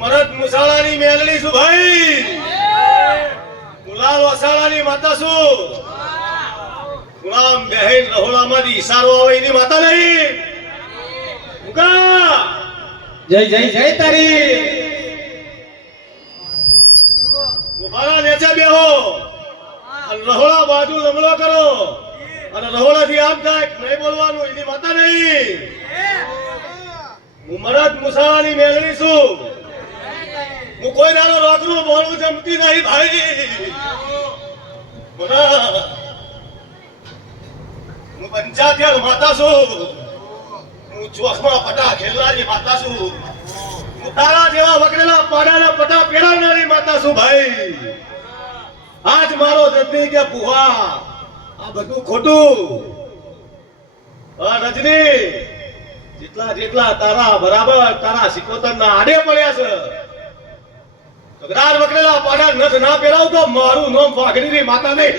મરદ મુસાળાની મેલડી છું ભાઈ, ગુલાલ વસાળાની માતા છું, ગુલામ બહેન રહોડામાંથી ઈશારો આવે એની માતા નહીં. જય જય જય તારી મુબારા નેચા બેહો અને રહોડા બાજુ લમડો કરો અને રહોડાથી આમ થાય નહીં બોલવાનું, એની માતા નહીં. હું મરદ મુસાળાની મેલડી છું, હું કોઈ નાનો રોકરું બોલવું જમતી નહીં ભાઈ. હું પંચાયત માતા છું, હું ચોસમાં પટા ખેલનારી માતા છું, હું તારા જેવા વકરેલા પાડાના પટા પહેરાવનારી માતા છું ભાઈ. આજ મારો જતી કે પુહા આ બધું ખોટું. રજની જેટલા જેટલા તારા બરાબર તારા સિકોતર ના આડે પડ્યા છે, તકરાર વકરેલા પાડા નથ ના પહેરાવ તો મારું નામ વાઘડીની માતા નહીં.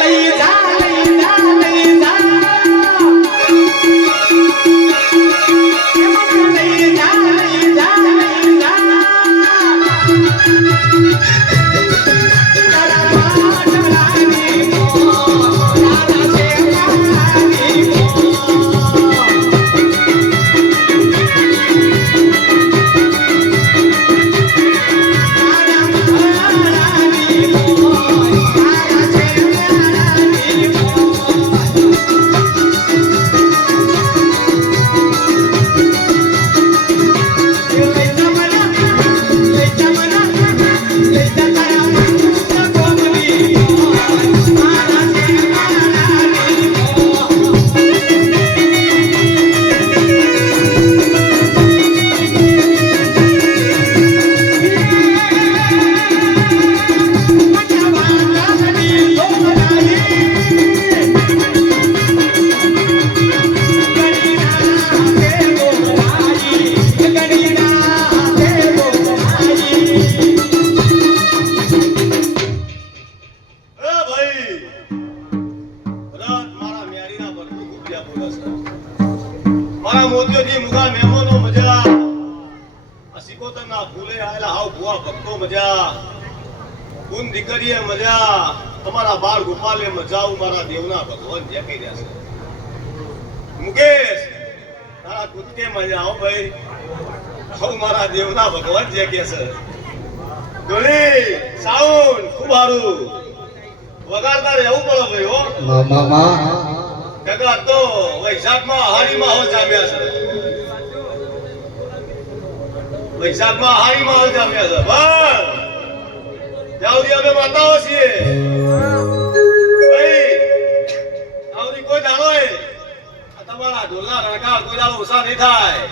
લઈ જા લઈ જા લઈ જા વૈશાખમાં હારી માહોલ જામ્યા છે. જાઉદી અમે માતાઓ છીએ ભાઈ. જાઉદી કોઈ દાડો તમારા ઢોલના રણકાર કોઈ દાડો ઓછા નહીં થાય.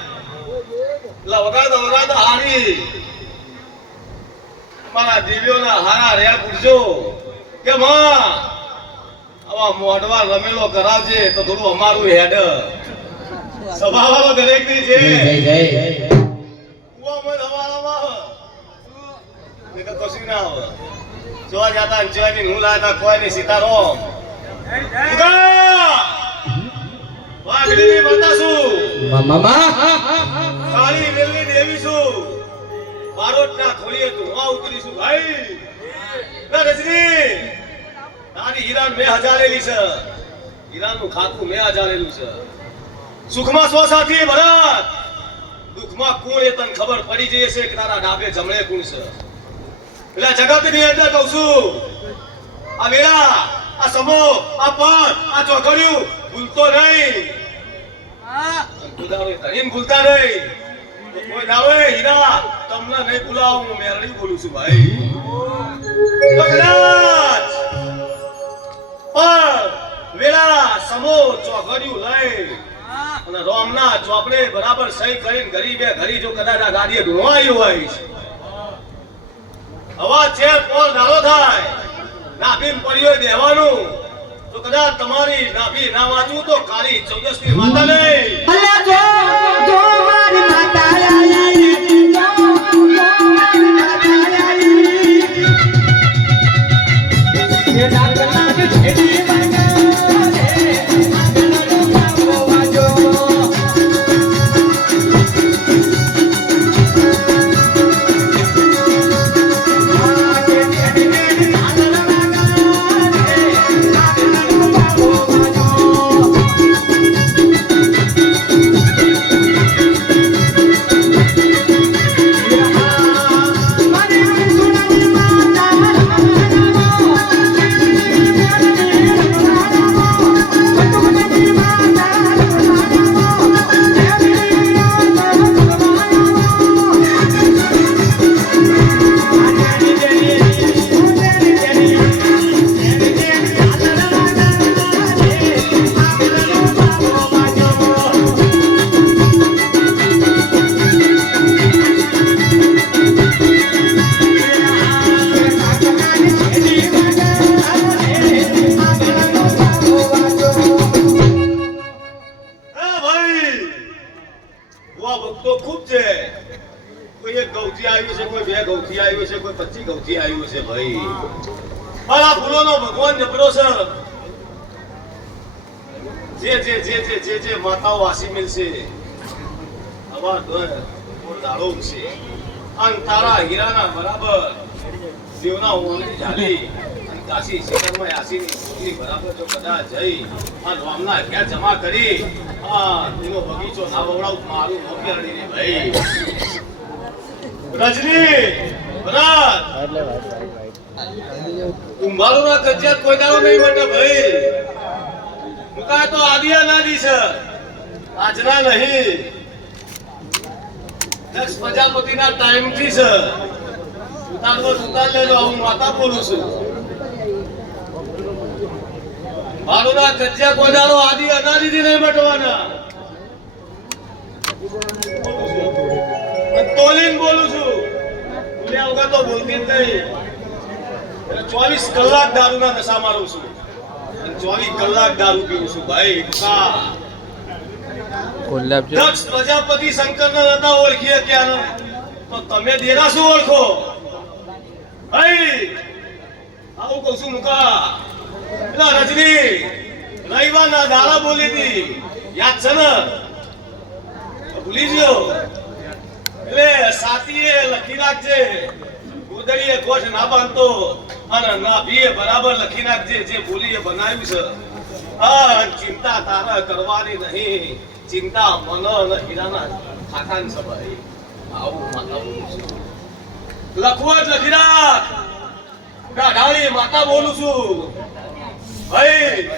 એટલે વગાડતા હારી તમારા દેવીઓના હારા રેલ પૂછજો કે માં આવા મોઢવા રમેલો કરાવજે તો થોડું અમારું હેડ સ્વભાવ દરેક ની છે કુવામાં હવાલામાં ને કશું ના આવે જોવા જતા ને જોવા ની હું લાતા કોઈ નહીં સીતારામ વાઘડીની માતા છું કાળી વેલની દેવી છું બારોટના થોડીએ ધુઆ ઉતરીશું ભાઈ ના રજની તારી હીરાન મેં હજારેલી છે હીરાનું ખાતું મેં હજારેલું છે સુખમાં સો સાથી ભરત દુઃખમાં કોણ એ તને ખબર પડી જઈએ છે કે તારા ડાબે જમણે કોણ છે એટલે જગતની અંદર કહું છું આ વેળા આ સમો આ પદ આ ચોકડિયું ભૂલતો નહીં ભૂલતા નહીં કોઈ દાવે હીરા તમને નહીં ભૂલાવું હું મેરડી બોલું છું ભાઈ તો કદાચ પણ વેળા સમો ચોકડિયું લઈ અને રોમના ચોપડે બરાબર સહી કરીને ગરીબે ઘરી જો કદાચ આ ગાડીએ ઢોળાયું હોય અવાજ છે પોલ નાનો થાય નાભીમ પડ્યો દેવાનું તો કદાચ તમારી નાભી ના વાંચું તો કાળી ચૌદસની માતા નહીં મારી માતા આઈ એ ડાકલા કે છેડી માતાઓ વાસી મિલશે આવા દાડો છે અને તારા હીરાના બરાબર દેવના ઓળની ઝાલી અને કાશી શેખરમાં આસીની છોકરી બરાબર જો કદાચ જઈ અને રામના ઘેર જમા કરી એનો બગીચો ના વવડાવું મારું નોકી અડીને ભાઈ રજની ભરત કુંભારોના કજિયાત કોઈ દાડો નહીં માટે ભાઈ મુકાય તો આદિયા નાદી છે આજના નહીં દક્ષ પ્રજાપતિના ટાઈમથી છે ઉતાર લેજો હું માતા બોલું છું મારુના કજિયા કોદાળો આદિ અનાદિથી નહીં મટવાના તોલીન બોલું છું બોલ્યા વગર તો બોલતી જ નહીં 24 કલાક દારૂના નશા મારું છું 24 કલાક દારૂ પીવું છું ભાઈ દક્ષ પ્રજાપતિ શંકર નતા ઓળખીએ ક્યાં તો તમે દેરા શું ઓળખો ભાઈ આવું કહું છું મુકા એટલે રજની રવિવારના દાડા બોલી હતી યાદ છે ને ભૂલી ગયો એટલે સાતીએ લખી નાખજે ગોદડીએ ગોઠ ના બાંધતો અને ના ભીએ બરાબર લખી નાખજે જે બોલીએ બનાવ્યું છે ચિંતા તારા કરવાની નહીં ચિંતા મન અને હીરાના ખાતાની છે ભાઈ આવું માતા બોલું છું લખવો જ લખી રાખ ડાઢાળી માતા બોલું છું ભાઈ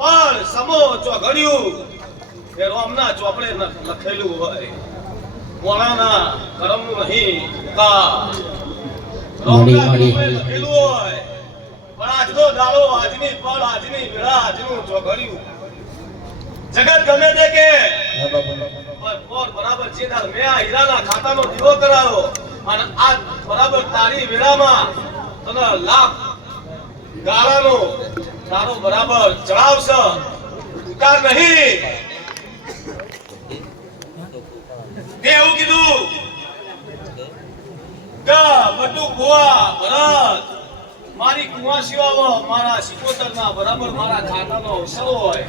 પણ સમો ચોઘડ્યું એ રોમના ચોપડે લખેલું હોય મોણાના કરમનું નહીં કા રોમના લખેલું હોય પણ આજનો દાડો આજની પળ આજની વેળા આજનું ચોઘડ્યું જગત ગમે તે કે બરાબર છે મેં આ હીરાના ખાતાનો દીવો કરાયો અને આ બરાબર તારી વેળામાં તને લાખ ગાળાનો તારો બરાબર ચડાવશે ઉતાર નહીં તે એવું કીધું કે બધું ગોવા ભરત મારી કુવા સિવાય મારા સિકોતરના બરાબર મારા ખાતાનો અવસર હોય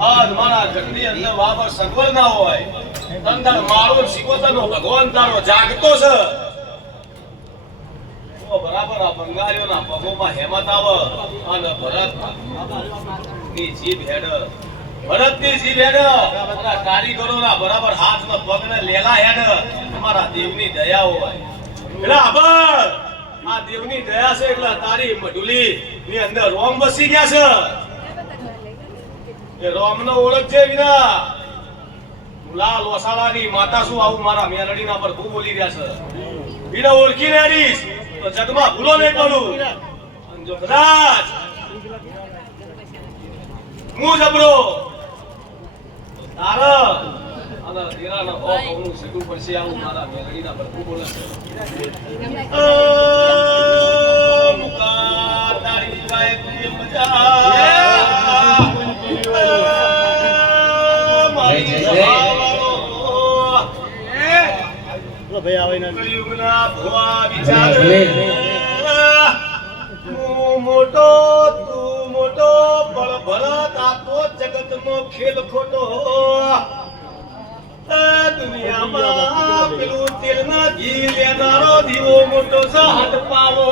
અને મારા ઘરની અંદર વાવર સગવડ ના હોય તંદર મારો સિકોતરનો ભગવાન તારો જાગતો છે તો બરાબર આ બંગાળીઓના પગોમાં હેમત આવે અને ભરતની જીભ હેડ ભરતની જીભ હેડ અને કારીગરોના બરાબર હાથ ને પગને લેલા હેડ તમારા દેવની દયા હોય એટલે આભાર આ દેવની દયા છે એટલે તારી મઢુલી ની અંદર રોમ બસી ગયા છે એ રોમ નો ઓળખ છે વિના લાલ વસાલાની માતા શું આવું મારા મેલડીના પર ખૂબ બોલી રહ્યા છે વિના ઓળખી રહેડીશ તો જગમાં ભૂલો નહીં પડું અને જો કદાચ હું જબરો તો તારા અને દેરાના હો કહું સગું પડશે આવું મારા મેલડીના પર ખૂબ બોલે છે મુકા તારી વાય તું મજા મારી ભાઈ આવે ને કળિયુગના ભવા વિચાર તું મોટો બળ ભરત આ તો જગતનો ખેલ ખોટો દુનિયામાં પેલું તેલના ઘી લેનારો દીવો મોટો છે હાથ પાવો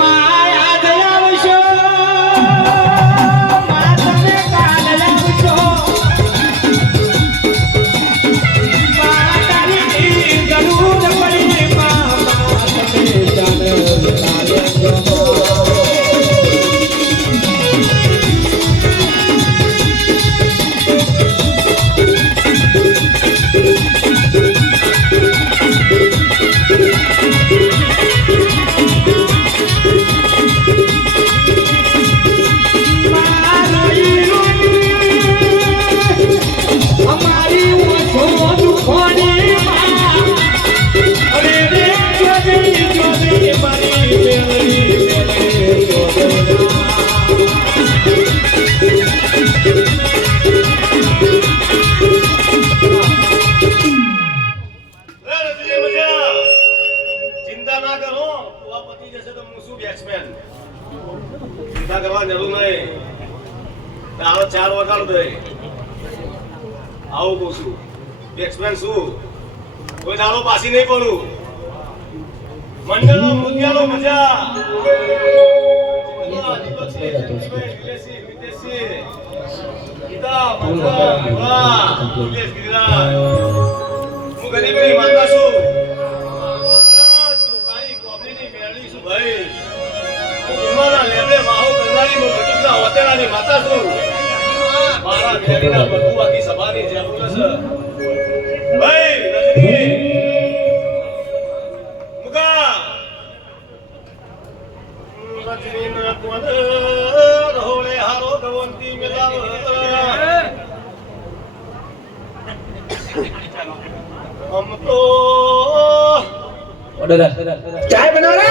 માયા દયાવશો માતને કાલવશો માતાની જરૂર પડી મામા તમે જાણ કાલવશો ચિંતા ના કરો આ પતિ જશે તો હું શું બેટ્સમેન ચિંતા કરવા જરૂર નહીં તારો 4 વગાડ દે આવું કહું છું બેટ્સમેન શું કોઈ દાડો પાછી નહીં પડું મંડળનો મુદ્યાનો મજા હું ગરીબની માતા છું માતા છું મારા મેળીના બટુઆની સભાની જે બોલે છે ભાઈ રજની મુકા રજનીના કોણ રોળે હારો ગવંતી મેલાવ હમ તો ચાય બનાવ રે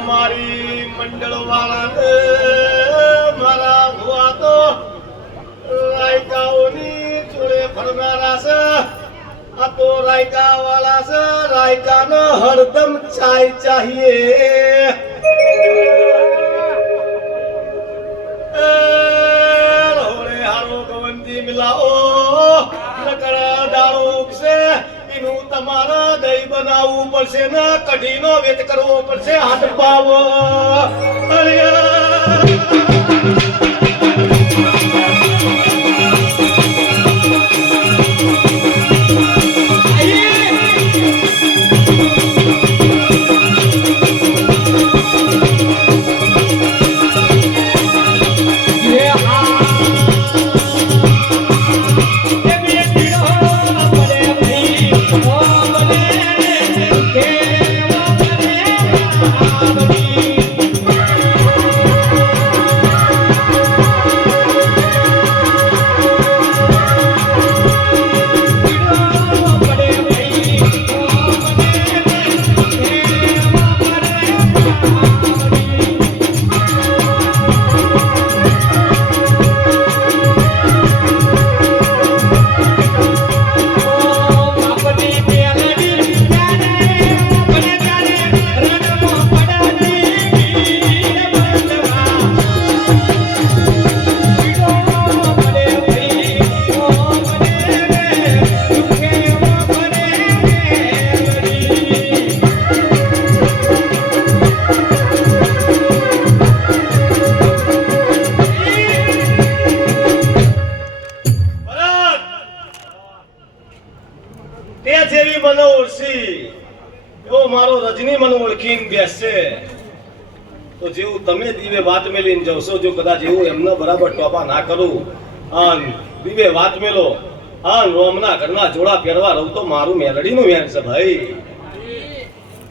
મારી મંડળ વાળા મારા ભુવા તો રાયકાઓની જોડે ફરનારા છે આ તો રાયકા વાળા છે રાયકાનો હરદમ ચાય ચાહીએ રોડે હારો ગવંતી મિલાઓ નકરા દાડો ઉગશે એનું તમારા દહીં બનાવવું પડશે ને કઢીનો વેત કરવો પડશે હાથ પાવો કે મારો રજની મને ઓળખીને બેસશે તો જેવું તમે દીવે વાત મેલીને જશો, જો કદાચ એવું એમને બરાબર ટોપા ના કરું અને દીવે વાત મેલો અને રોમના ઘરના જોડા પહેરવા રહું તો મારું મેલડીનું વેણ છે ભાઈ.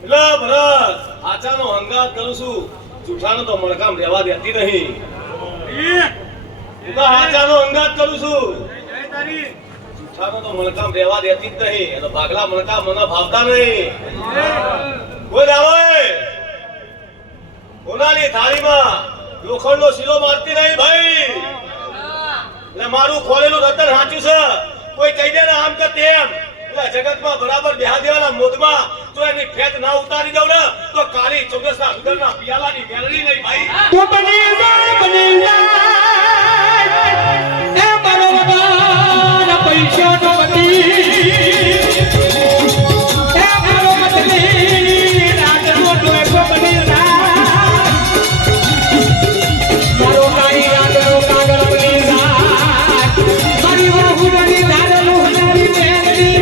એટલે ભરત આચાનો હંગાત કરું છું, જૂઠાનો તો મણકામ રહેવા દેતી નહીં. હું તો આચાનો હંગાત કરું છું, જૂઠાનો તો મણકામ રહેવા દેતી જ નહીં. એનો ભાગલા મણકામ મને ભાવતા નહીં. કોઈ દાવે સોનાની થાળીમાં લોખંડનો શીલો મારતી નહીં ભાઈ. એટલે મારું ખોલેલું રતન સાચું છે. કોઈ કહી દે ને આમ કે તેમ, એટલે જગતમાં બરાબર બેહા દેવાના મોઢમાં જો એની ફેટ ના ઉતારી દઉં ને તો કાળી ચોગસના સુગરના પિયાલાની મેળવી નહીં ભાઈ. તું બની જા એ બરોબર પૈસાનો બની એ બરોબર રાજનો ડોકો બની જા મારો કાઈ રાજનો કાગળ બની જા મારી વાહુની ધારલો હનારી મેલડી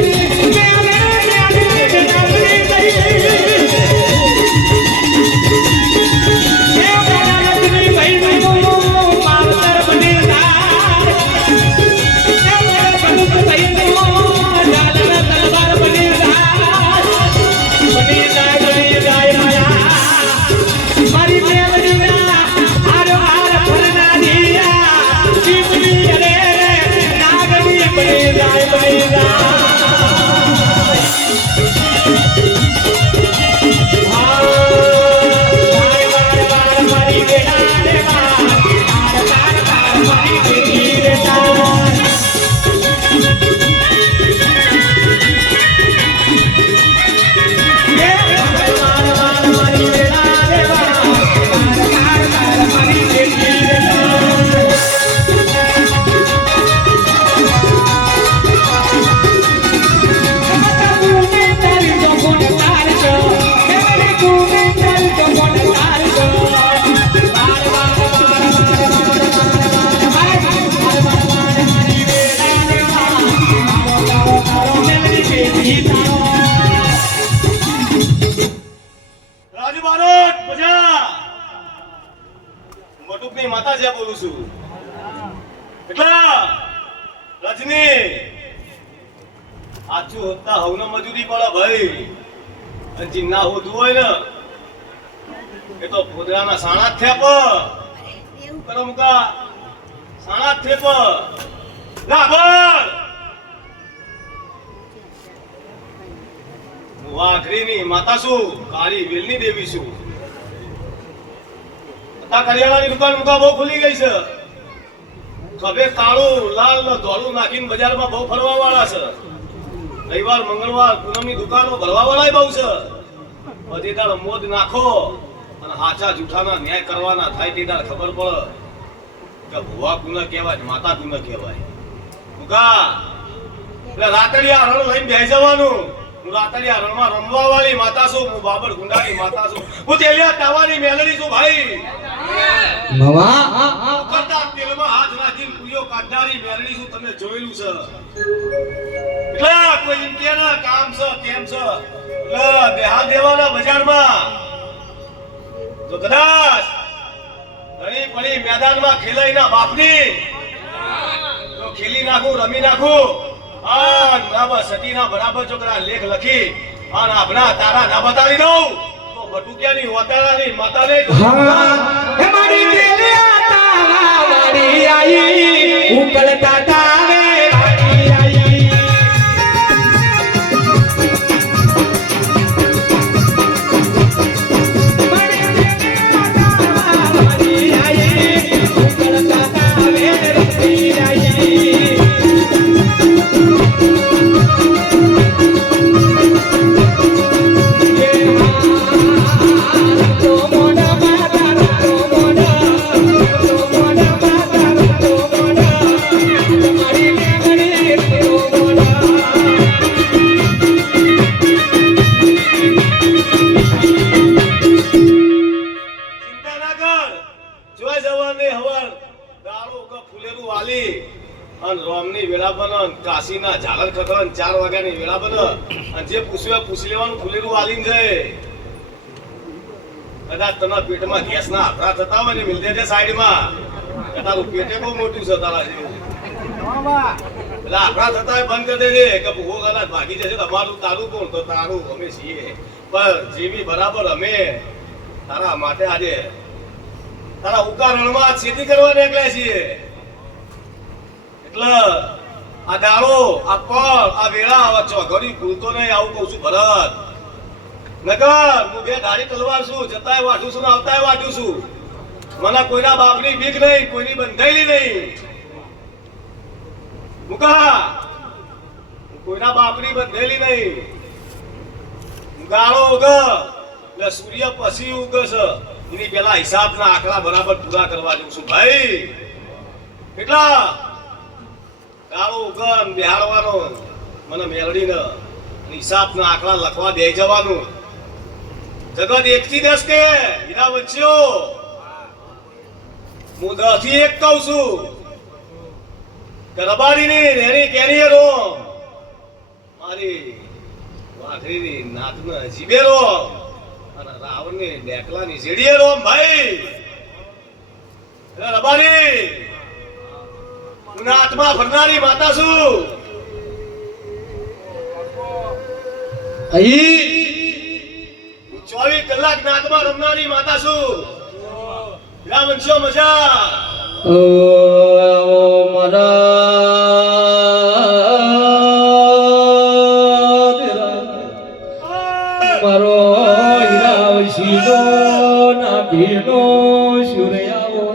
રાજુ બારોટ મજા મટુકની માતા છે બોલું છું. એટલા રજની આછું હોતા હવનો મજૂરી પડે ભાઈ. અને ચિન્ના હોતું હોય ને એ તો પોદરાના સાણા જ થેપ એવું કરો મુકા સાણા જ થેપ લાભર વાઘરીની માતા છું, કાળી વેલની દેવી છું. અત્યારે કરિયાણાની દુકાન મુકા બહુ ખુલી ગઈ છે. ખભે કાળું લાલ ને ધોળું નાખીને બજારમાં બહુ ફરવા વાળા છે. રવિવાર મંગળવાર પૂનમની દુકાનો ભરવા વાળા બહુ છે. બધી દાળ મોજ નાખો અને હાચા જૂઠાના ન્યાય કરવાના થાય તે દાળ ખબર પડે કે ભુવા કુને કહેવાય માતા કુને કહેવાય. મુકા એટલે રાતડિયા રણ લઈને બેસી જવાનું. હું રાતડિયા રણમાં રમવા વાળી માતા છું, હું બાબર ગુંડાની માતા છું, હું તેલિયા તાવાની મેલડી છું ભાઈ. કરતા તેલમાં હાથ રાખીને કુયો કાઢનારી મેલડી છું, તમે જોયેલું છે. એટલે કોઈ એમ કે ના કામ છે તેમ છે એટલે બેહા દેવાના બજારમાં તો કદાચ ઘણી પડી મેદાનમાં ખેલાઈના બાપની તો ખેલી નાખું રમી નાખું આ બરાબર સતીના બરાબર છોકરા લેખ લખી અને આપણા તારા ના બતાવી દઉં તો બટુકિયાની વતારાની માતાને હે મારી દેલિયા તારા વાડી આઈ ઉકળતા તારે વાડી આઈ મારી દેલિયા તારા વાડી આઈ ઉકળતા તારે વાડી આઈ અને રોમની વેળા બને અને કાશીના ઝાલર ખખડે 4 વાગ્યાની વેળા બને અને જે પૂછ્યું પૂછી લેવાનું ફૂલેલું આલીને જાય કદાચ તના પેટમાં ગેસના આફરા થતા હોય ને મિલ દેજે સાઈડમાં કે તારું પેટે બહુ મોટું છે તારા જેવું એટલે આફરા થતા હોય બંધ કરી દેજે કે ભૂવો કદાચ ભાગી જશે તમારું તારું કોણ તો તારું અમે છીએ પણ જેવી બરાબર અમે તારા માટે આજે તારા ઉકા રણમાં ખેતી કરવા નીકળ્યા છીએ એટલે આ દાડો આ પળ આ વેળા આ ચોઘડી ભૂલતો નહીં આવું કહું છું ભરત નગર હું બે ધારી તલવાર છું જતાય વાઢું છું ને આવતાય વાઢું છું મને કોઈના બાપની બીક નહીં કોઈની બંધાયેલી નહીં મુકા કોઈના બાપની બંધાયેલી નહીં ગાળો ઉગ એટલે સૂર્ય પછી ઉગ છે એની પેલા હિસાબના આંકડા બરાબર પૂરા કરવા જઉં છું ભાઈ કેટલા ગાળો ઉગ બિહારવાનો મને મેળડીને હિસાબના આંકડા લખવા દે જવાનું જગત 1 થી 10 કે હીરા વચ્ચેઓ હું 10 થી 1 કહું છું કે રબારીની રેણી કેરીએ રો મારી વાઘરીની નાતના જીબે રો અને રાવણની ડેકલાની ઝેડીએ રો ભાઈ એટલે રબારી હું નાતમાં ફરનારી માતા છું અહીં 24 કલાક નાતમાં રમનારી માતા છું વંશો મજા મારો હીરાવશીનો ના ભીનો સુરયાવો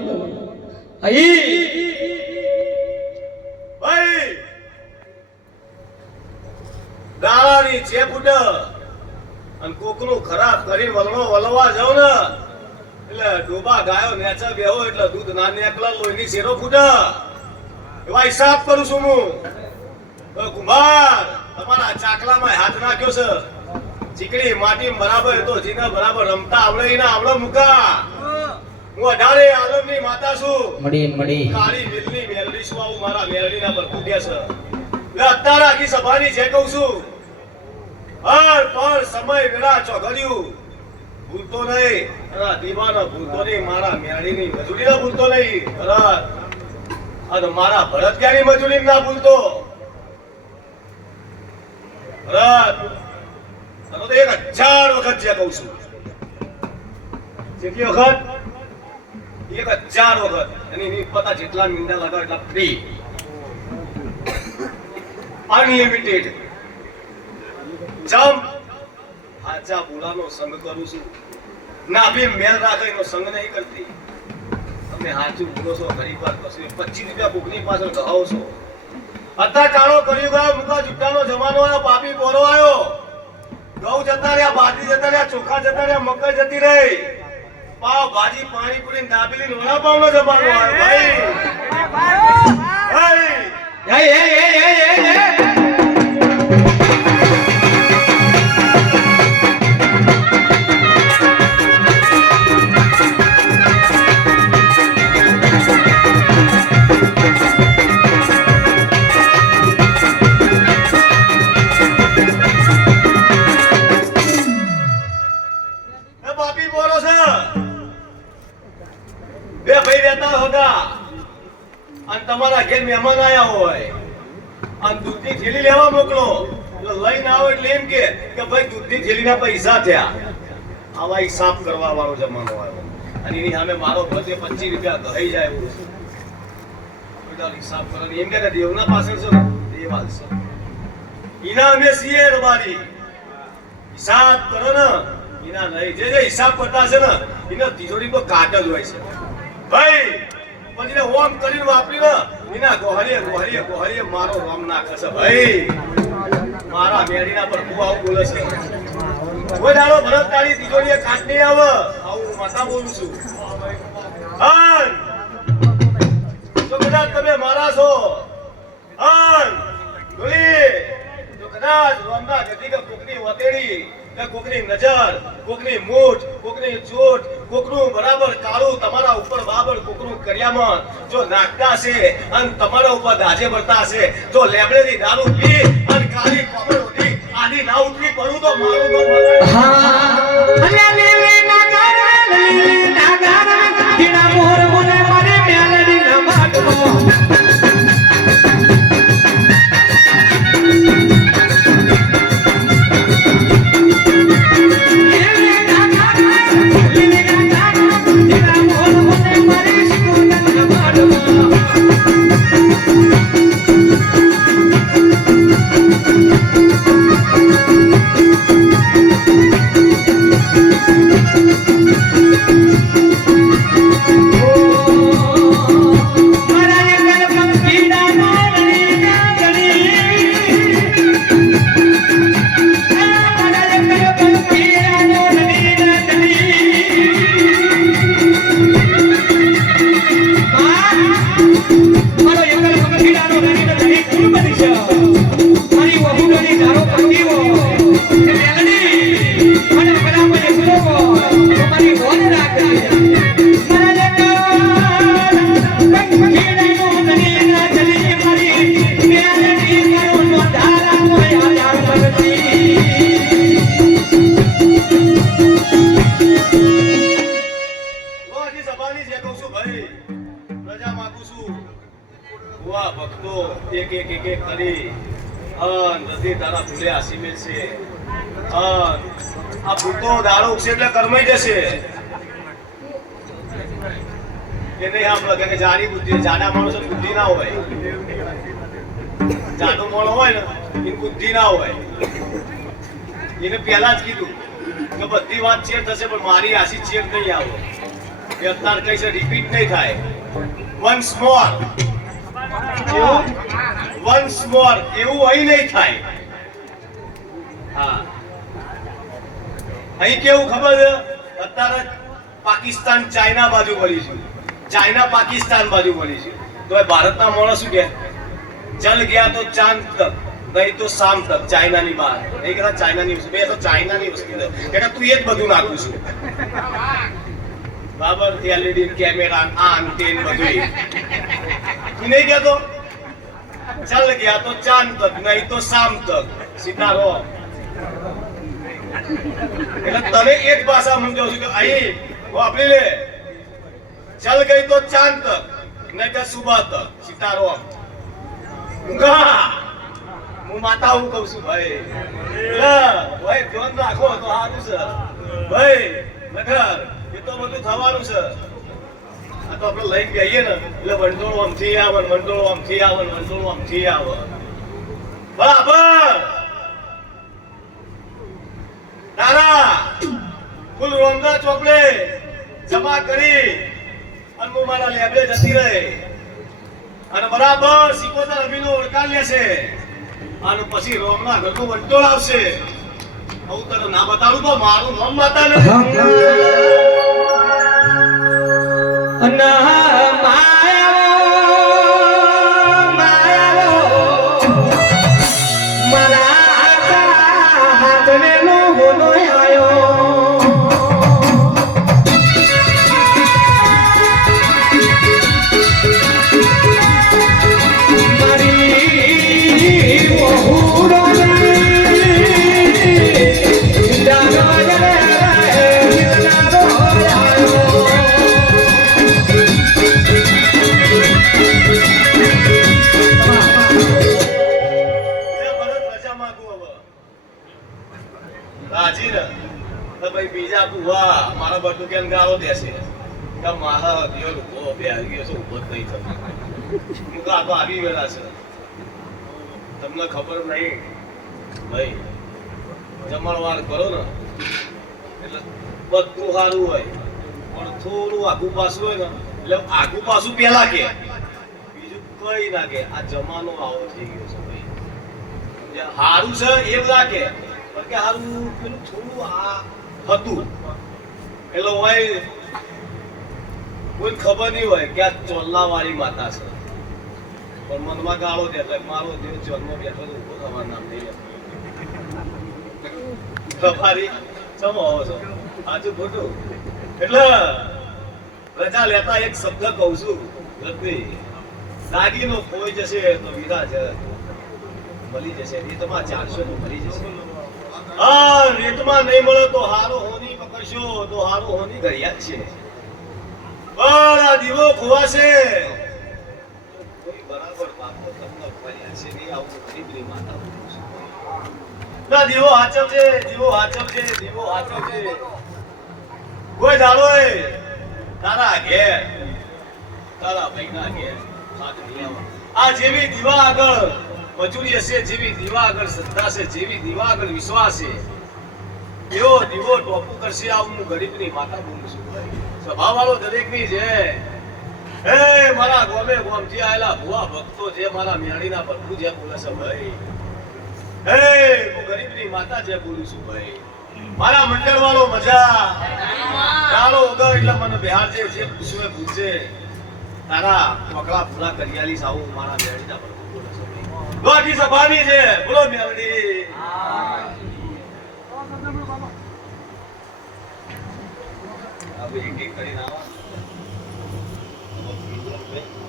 અહીં ભાઈ દાળાની છે ફૂટ અને કોકનું ખરાબ કરીને વલવા જાવ ને એટલે ડોબા ગાયો નેચા બેહો એટલે દૂધ ના નીકળે લોહીની શેરો ફૂટે એવા હિસાબ કરું છું હું કુમાર તમારા ચાકલામાં હાથ નાખ્યો છે ચીકણી માટી બરાબર તો જીને બરાબર રમતા આવડે ના આવડે મુકા હું 18 આલમની માતા છું મડી કાળી મિલની મેલડી છું આવું મારા મેલડીના પર કૂટ્યા છે એટલે અત્યારે આખી સભાની જે કહું છું હર પર સમય વેળા ચોઘડ્યું ભૂલતો નહીં અને દીવાનો ભૂલતો નહીં મારા મેળીની મજૂરીને ભૂલતો નહીં ભરત અને મારા ભરત ક્યાંની મજૂરી ના ભૂલતો ભરત અને તો 1000 વખત જે કહું છું કેટલી વખત 1000 વખત અને એની પતા જેટલા મીંડા લગાવ એટલા ફ્રી અનલિમિટેડ જમ આજા બોલાનો સંગ કરું છું ના બી મેલ રાખે એનો સંગ નહીં કરતી તમે હાચું બોલો છો ગરીબ વાત કરશો 25 રૂપિયા કોકની પાછળ ગહાવો છો અત્યારે ટાણો કર્યું ગયા મુકા જુટ્ટાનો જમાનો આવ્યો પાપી પોરો આવ્યો ઘઉં જતા રહ્યા બાજરી જતા રહ્યા ચોખા જતા રહ્યા મકઈ જતી રહી પાવ ભાજી પાણીપુરી દાબેલી વડાપાવનો જમાનો આવ્યો ભાઈ તમારા ઘેર મહેમાન આયા હોય અને દૂધની થેલી લેવા મોકલો એટલે લઈને આવો એટલે એમ કે ભાઈ દૂધની થેલીના પૈસા થયા આવા હિસાબ કરવા વાળો જમાનો આવ્યો અને એની સામે મારો બધે 25 રૂપિયા ગઈ જાય એવું બધા હિસાબ કરવાની એમ કે દેવના પાછળ છે દેવાલ છે એના અમે છીએ રબારી હિસાબ કરો ને એના નહીં જે હિસાબ કરતા છે ને એનો તિજોરી તો કાટ જ હોય છે ભાઈ પછી ઓમ કરીને વાપરીને એના ગોહરીએ મારો રામ નાખે છે ભાઈ મારા મેડીના પર હું આવું બોલે છે કોઈ દાડો ભરત તારી તિજોરીએ કાટ નહીં આવે આવું માતા બોલું છું હન તો કદાચ તમે મારા છો હન ગોલી તો કદાચ રોમના ગધી કે કોકની વતેડી કે કોકની નજર કોકની મૂઠ કોકની ચોટ કોકનું બરાબર કાળું તમારા ઉપર બાબર કોકનું કરિયામાં જો નાખતા છે અને તમારા ઉપર દાજે ભરતા છે જો લેબડેની દારૂ પી અને કાળી કમર ઉઠી આની ના ઉઠી પડું તો મારું તો આ ભૂતો દારૂ ઉગશે એટલે કરમાઈ જશે કે નહીં આપણે કે જાડી બુદ્ધિ જાડા માણસો બુદ્ધિ ના હોય જાડો માણસ હોય ને એની બુદ્ધિ ના હોય એને પહેલા જ કીધું કે બધી વાત ચેર થશે પણ મારી આશી ચેર નહીં આવે એ અત્યારે કઈ છે રિપીટ નહીં થાય વન્સ મોર એવું અહીં નહીં થાય હા અહીં કેવું ખબર છે અત્યારે પાકિસ્તાન ચાઇના બાજુ વળી છે ચાઇના પાકિસ્તાન બાજુ વળી છે તો એ ભારતના માણસ શું કે ચલ ગયા તો ચાંદ તક નહીં તો શામ તક ચાઇનાની બહાર નહીં કહેતા ચાઇનાની વસ્તુ બે તો ચાઇનાની વસ્તુ કે તું એ જ બધું નાખું છું બરાબર એલઈડી કેમેરા આન તેન બધું તું નહીં કહેતો ચલ ગયા તો ચાંદ તક નહીં તો શામ તક સિતારો એટલે તમે એક ભાષા સમજો છો કે અહીં વાપરી લે ચલ ગઈ તો ચાંદ તક નહીં તો સુબહ તક સિતારો હું માતા હું કહું છું ભાઈ ભાઈ ધ્યાન રાખો તો સારું છે ભાઈ નખર એ તો બધું થવાનું છે આ તો આપણે લઈને જઈએ ને એટલે વંટોળો આમથી આવે વંટોળો આમથી આવે વંટોળો આમથી આવે બરાબર તારા ફૂલ રોમદા ચોપડે જમા કરી અને હું મારા લેબડે જતી રહે અને બરાબર 77 અમીનો ઓળખાણ લેશે અને પછી રોમના ઘરનું વંટોળ આવશે હું તને ના બતાવું તો મારું નામ માતા ને બીજા બુવા મારા બટુ કેમ ગાળો દેશે કે મારા દિયો લોકો બેહી ગયો છે ઉભો થઈ થતો હું તો આ તો આવી ગયેલા છે તમને ખબર નહીં ભાઈ જમણવાર કરો ને એટલે બધું સારું હોય પણ થોડું આગુ પાછું હોય ને એટલે આગુ પાછું પેલા કે બીજું કઈ ના કે આ જમાનો આવો થઈ ગયો છે ભાઈ સારું છે એવું લાગે પણ કે સારું પેલું થોડું આ હતું એટલે હોય કોઈ ખબર નહીં હોય કે આ ચોલ્લા વાળી માતા છે પણ મનમાં ગાળો દે એટલે મારો દેવ જન્મ બેઠો તો ઉભો થવા નામ નહીં તમારી સમ આવો છો આજુ ખોટું એટલે રજા લેતા એક શબ્દ કહું છું રત્ની, દાગીનો ખોઈ જશે તો વિરાજ મળી જશે, રેતમાં ચાલશો તો મળી જશે. હા, રેતમાં નહીં મળે તો હારો હોની પકડશો તો હારો હોની ઘડિયાળ છે. પણ આ દીવો ખોવાશે કોઈ બરાબર બાપો તમને પડ્યા છે નહીં. આવું ગરીબની માતા બોલું છું. ના, દીવો હાચવજે, દીવો હાચવજે, દીવો હાચવજે. કોઈ દાડો તારા ઘેર, તારા ભાઈના ઘેર હાથ નહીં આવે. આ જેવી દીવા આગળ મજૂરી હશે, જેવી દીવા આગળ શ્રદ્ધા છે, જેવી દીવા આગળ વિશ્વાસ છે, એવો દીવો ટોપુ કરશે. આ હું ગરીબની માતા બોલું છું. સ્વભાવ વાળો દરેકની છે. હે મારા ગોમે ગોમથી આયેલા ભુવા ભક્તો જે મારા મેણીના ભરપૂર જે બોલે છે ભાઈ, હે હું ગરીબની માતા જે બોલું છું ભાઈ. મારા મંડળ વાળો મજા ચાલો વગર એટલે મને બિહારજે, જે પૂછવે પૂછે. તારા પકડા ફૂલા કરિયાલી સાવું મારા મેણીના ભરપૂર બોલે છે ભાઈ. દોઢી સભાની છે, બોલો મેલડી. હવે એક એક કરીને આવા